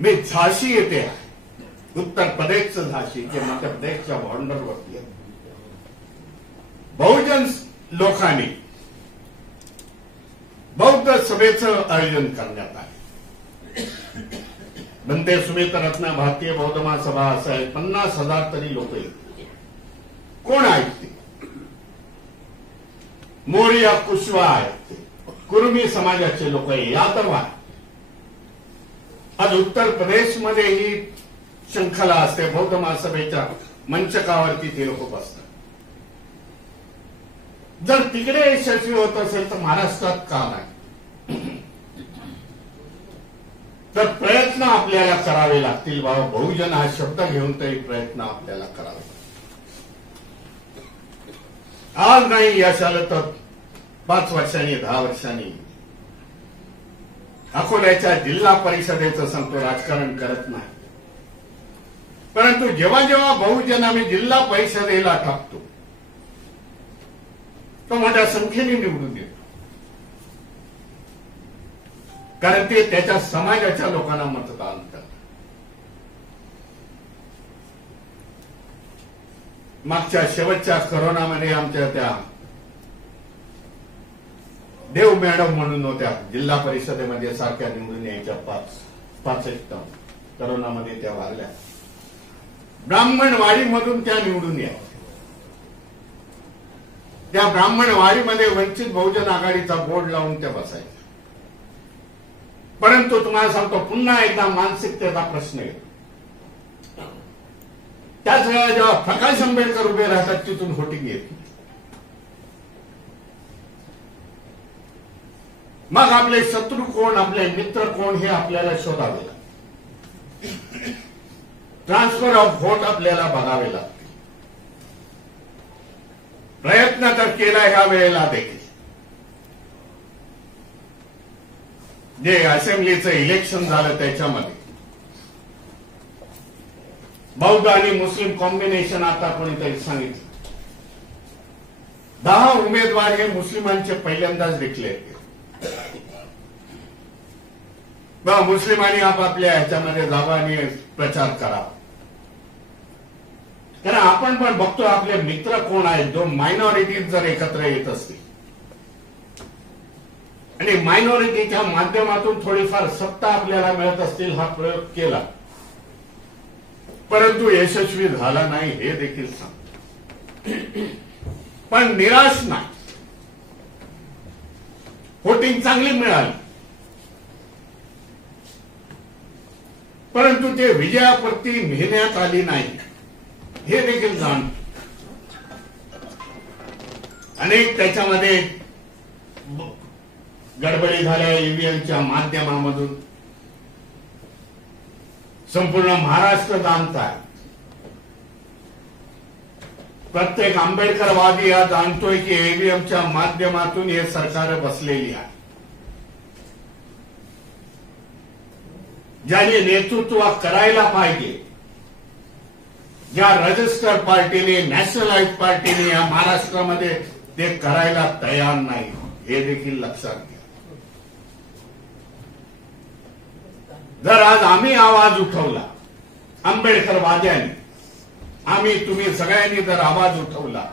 मी झाशी येथे आहे, उत्तर प्रदेशचं झाशी जे मध्य प्रदेशच्या बॉर्डरवरती आहे. बहुजन लोकांनी बौद्ध सभेचं आयोजन करण्यात आले. बनते सुमित रत्न भारतीय बौद्ध महासभा असं आहे. 50,000 तरी लोक येतील. कोण आहेत ते? मोरिया कुशवा आहेत, कुर्मी समाजाचे लोक, यादव आहेत. आज उत्तर प्रदेशमध्ये ही शृंखला असते. बौद्ध महासभेच्या मंचकावरती ते लोक बसतात. जर तिकडे यशस्वी होत असेल तर महाराष्ट्रात का नाही? तर प्रयत्न आपल्याला करावे लागतील. बाबा, बहुजन हा शब्द घेऊन तरी प्रयत्न आपल्याला करावे लागतील. आज नाही यश आलं तर 5 वर्षांनी 10 वर्षांनी. अकोल्याच्या जिल्हा परिषदेचं सांगतो, राजकारण करत नाही. परंतु जेव्हा जेव्हा बहुजन आम्ही जिल्हा परिषदेला टाकतो तो मोठ्या संख्येने निवडून येतो. कारण ते त्याच्या समाजाच्या लोकांना मतदान करतात. मागच्या शेवटच्या कोरोनामध्ये आमच्या त्या देव मॅडम म्हणून होत्या जिल्हा परिषदेमध्ये, सारख्या निवडून यायच्या 5 टर्म. कोरोनामध्ये त्या वारल्या. ब्राह्मणवाडीमधून त्या निवडून यायच्या. त्या ब्राह्मणवाडीमध्ये वंचित बहुजन आघाडीचा बोर्ड लावून त्या बसायच्या. परंतु तुम्हाला सांगतो, पुन्हा एकदा मानसिकतेचा प्रश्न येतो. त्याच वेळेला जेव्हा प्रकाश आंबेडकर उभे राहतात तिथून व्होटिंग येत. मग आपले शत्रू कोण, आपले मित्र कोण हे आपल्याला शोधावे लागते. ट्रान्सफर ऑफ व्होट आपल्याला बघावे लागते. प्रयत्न तर केला ह्या वेळेला देखील. जे असेंब्लीचं इलेक्शन झालं त्याच्यामध्ये बौद्ध आणि मुस्लिम कॉम्बिनेशन आता कोणीतरी सांगितलं. 10 उमेदवार हे मुस्लिमांचे पहिल्यांदाच डिक्लेअर केले. मुस्लिमांनी आपापल्या ह्याच्यामध्ये जावा आणि प्रचार करावा. कारण आपण पण बघतो आपले मित्र कोण आहेत. जो मायनॉरिटीज जर एकत्र येत असतील आणि मायनॉरिटीच्या माध्यमातून थोडीफार सत्ता आपल्याला मिळत असतील, हा प्रयोग केला परंतु यशस्वी झाला नाही हे देखील सांगतो. पण निराश नाही. व्होटिंग चांगली मिळाली परंतु ते विजयाप्रती नेण्यात आली नाही हे देखील जाणतो. अनेक त्याच्यामध्ये गडबडी झाल्या ईव्हीएमच्या माध्यमामधून. संपूर्ण महाराष्ट्र जाणताय. प्रत्येक आंबेडकरवादी हा जाणतोय की ईव्हीएमच्या माध्यमातून हे सरकार बसलेली आहे. ज्याने नेतृत्व करायला पाहिजे, ज्या रजिस्टर पार्टीने, नॅशनलाइज पार्टीने या महाराष्ट्रामध्ये ते करायला तयार नाही हे देखील लक्षात घ्या. जर आज आम्ही आवाज उठवला, आंबेडकरवाद्यांनी, आम्ही तुम्ही सगळ्यांनी जर आवाज उठवला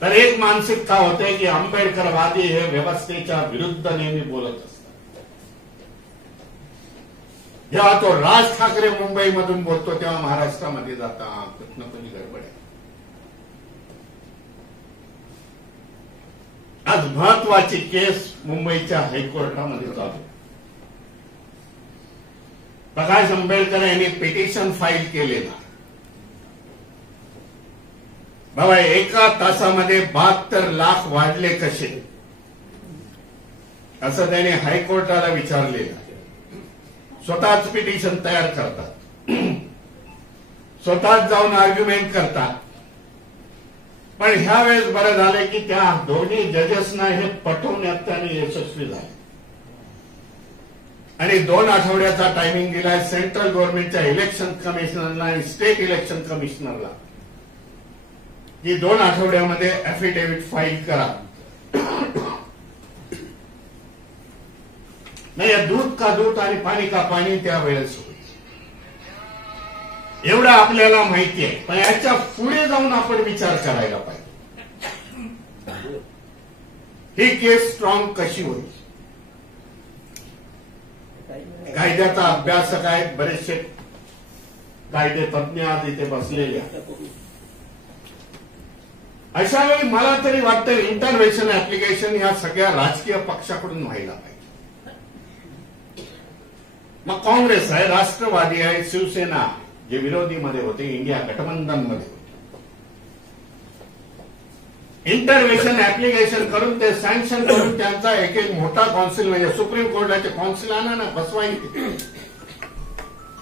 तर एक मानसिकता होते की आंबेडकरवादी हे व्यवस्थेच्या विरुद्ध नेहमी बोलत असतात. जेव्हा तो राज ठाकरे मुंबईमधून बोलतो तेव्हा महाराष्ट्रामध्ये जाता कुठनं कोणी गडबड आहे. आज महत्वाची केस मुंबईच्या हायकोर्टामध्ये चालू. प्रकाश आंबेडकर यांनी पिटिशन फाईल केलेला. बाबा, एका तासामध्ये 72 लाख वाढले कसे, असं त्याने हायकोर्टाला विचारलेलं. स्वतःच पिटिशन तयार करतात, स्वतःच जाऊन आर्ग्युमेंट करतात. पण ह्या वेळेस बरं झालं की त्या दोन्ही जजेसना हे पटवण्यात त्यांनी यशस्वी झाले आणि 2 आठवड्याचा टायमिंग दिलाय सेंट्रल गव्हर्नमेंटच्या इलेक्शन कमिशनरला आणि स्टेट इलेक्शन कमिशनरला की 2 आठवड्यामध्ये अॅफिडेव्हिट फाईल करा. नाही दूध का दूध आणि पाणी का पाणी त्यावेळेस होईल एवढं आपल्याला माहिती आहे. पण याच्या पुढे जाऊन आपण विचार करायला पाहिजे ही केस स्ट्रॉंग कशी होईल. कायद्याचा अभ्यासक आहेत बरेचसे कायदे तज्ञ आज इथे बसलेले आहेत. अशा वेळी मला तरी वाटतं इंटरव्हेन्शन ऍप्लिकेशन ह्या सगळ्या राजकीय पक्षाकडून व्हायला पाहिजे. मग काँग्रेस आहे, राष्ट्रवादी आहे, शिवसेना जे विरोधीमध्ये होते, इंडिया गठबंधनमध्ये होते, इंटरव्हेन्शन ऍप्लिकेशन करून ते सँक्शन करून त्यांचा एक एक मोठा कौन्सिल म्हणजे सुप्रीम कोर्टाचे कौन्सिल आणा ना, बसवायचे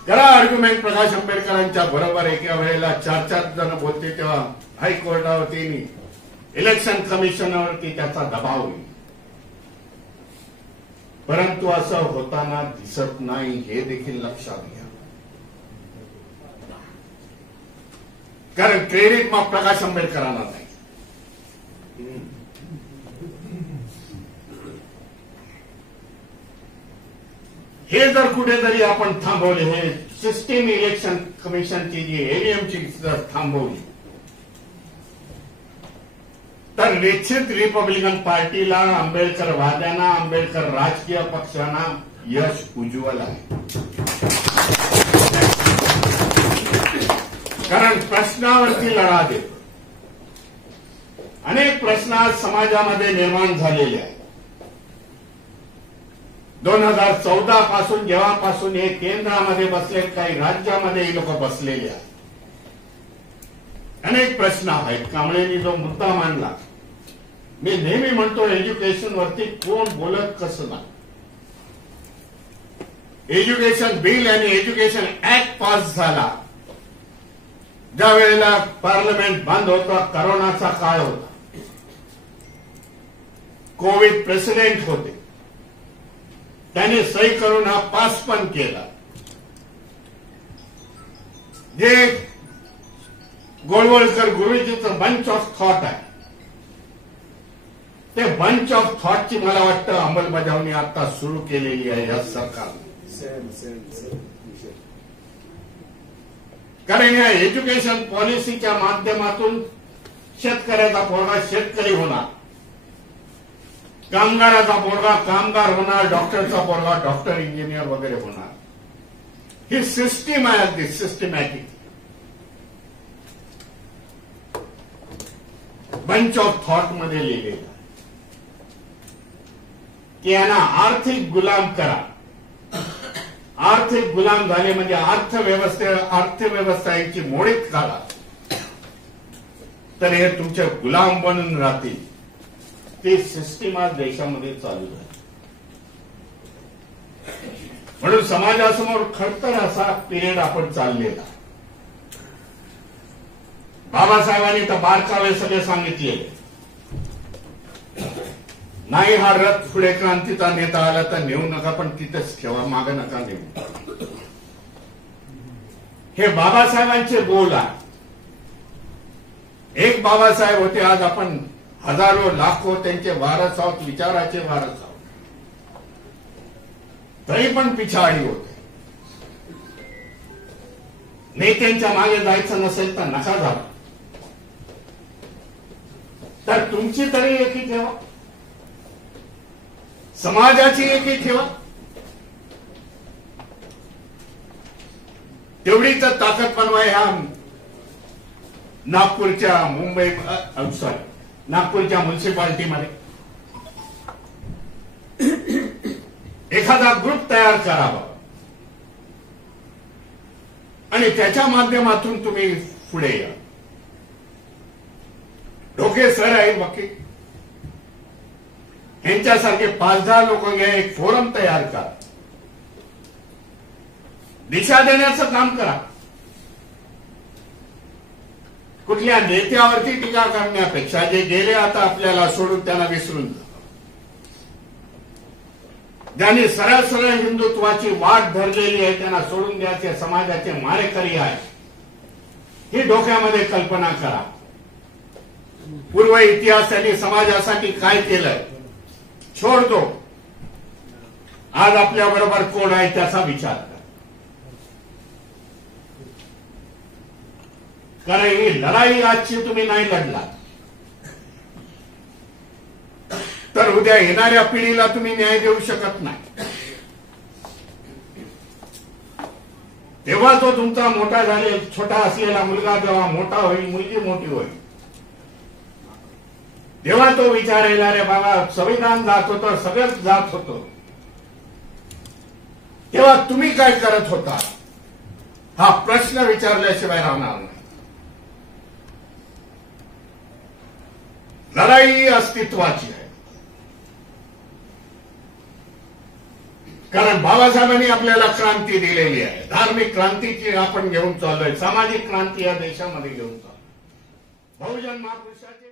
करा आर्ग्युमेंट. प्रकाश आंबेडकरांच्या बरोबर एका वेळेला 4-4 जण बोलते तेव्हा हायकोर्टावरती इलेक्शन कमिशनवरती त्याचा दबाव होईल. परंतु असं होताना दिसत नाही हे देखील लक्षात घ्या. कारण क्रेडिट मग प्रकाश आंबेडकरांना नाही. हे जर कुठेतरी आपण थांबवले, हे सिस्टीम इलेक्शन कमिशनची जी एव्हीएमची जर थांबवली तर निश्चित रिपब्लिकन पार्टीला, आंबेडकरवाद्यांना, आंबेडकर राजकीय पक्षांना यश उज्ज्वल आहे. कारण प्रश्नावरती लढा देतो. अनेक प्रश्न आज समाजामध्ये निर्माण झालेले आहेत. 2014 पासून जेव्हापासून हे केंद्रामध्ये बसले, काही राज्यामध्ये हे लोक बसलेले आहेत. अनेक प्रश्न आहेत. कांबळेंनी जो मुद्दा मांडला, मी नेहमी म्हणतो एज्युकेशन वरती कोण बोलत कसं नाही. एज्युकेशन बिल आणि एज्युकेशन ऍक्ट पास झाला ज्या वेळेला पार्लमेंट बंद होतं, करोनाचा काळ होता, कोविड प्रेसिडेंट होते, त्याने सही करून हा पास पण केला. जे गोळवळकर गुरुजीचं बंच ऑफ थॉट आहे, ते बंच ऑफ थॉटची मला वाटतं अंमलबजावणी आता सुरू केलेली आहे या सरकारने. कारण या एज्युकेशन पॉलिसीच्या माध्यमातून शेतकऱ्याचा पोरगा शेतकरी होणार, कामगाराचा पोरगा कामगार होणार, डॉक्टरचा पोरगा डॉक्टर, इंजिनियर वगैरे होणार. ही सिस्टीम आहे, अगदी सिस्टमॅटिक. बंच ऑफ थॉट मध्ये लिहिलेलं की यांना आर्थिक गुलाम करा. आर्थिक गुलाम झाले म्हणजे अर्थव्यवस्था यांची मोडीत काढा, तर हे तुमचे गुलाम बनून राहतील. ती सिस्टीम आज देशामध्ये चालू आहे. म्हणून समाजासमोर खडतर असा पिरियड आपण चाललेला. बाबासाहेबांनी तर बारकावे सगळे सांगितले, नाही हा रथ पुढे क्रांतीचा नेता आला तर नेऊ नका, पण तिथेच ठेवा, मागे नका नेऊ. हे बाबासाहेबांचे बोल आहे. एक बाबासाहेब होते, आज आपण हजारो लाखो त्यांचे वारस आहोत, विचाराचे वारस आहोत, तरी पण पिछाडी होते. नेत्यांच्या मागे जायचं नसेल तर नका जाऊ, तर तुमची तरी एकी ठेवा, समाजाची एकी ठेवा. तेवढीच ताकद बनवा. ह्या नागपूरच्या नागपूरच्या म्युन्सिपाल्टीमध्ये एखादा ग्रुप तयार करावा आणि त्याच्या माध्यमातून तुम्ही पुढे या. ढोके सर आहे वकील, यांच्यासारखे 5-10 लोक घ्या, एक फोरम तयार करा, दिशा देण्याचं काम करा. कुठल्या नेत्यावरती टीका करण्यापेक्षा जे गेले आता आपल्याला सोडून त्यांना विसरून जा. ज्यांनी सरळ सरळ हिंदुत्वाची वाट धरलेली आहे त्यांना सोडून द्यायचे, समाजाचे मारेकरी आहे, ही डोक्यामध्ये कल्पना करा. पूर्व इतिहासाने समाजासाठी काय केलंय छोड दो. आज आपल्या बरोबर कोण आहे त्याचा विचार करा. कारण ही लढाई आजची तुम्ही नाही लढला तर उद्या येणाऱ्या पिढीला तुम्ही न्याय देऊ शकत नाही. तेव्हा तो तुमचा मोठा झालेला छोटा असलेला मुलगा जेव्हा मोठा होईल, मुलगी मोठी होईल, तेव्हा तो विचारेल, अरे बाबा संविधान जात होतं, सगळंच जात होतं, तेव्हा तुम्ही काय करत होता, हा प्रश्न विचारल्याशिवाय राहणार नाही. लढाई अस्तित्वाची आहे. कारण बाबासाहेबांनी आपल्याला क्रांती दिलेली आहे. धार्मिक क्रांतीची आपण घेऊन चाललोय, सामाजिक क्रांती या देशामध्ये घेऊन चाललोय. बहुजन महापुरुषाचे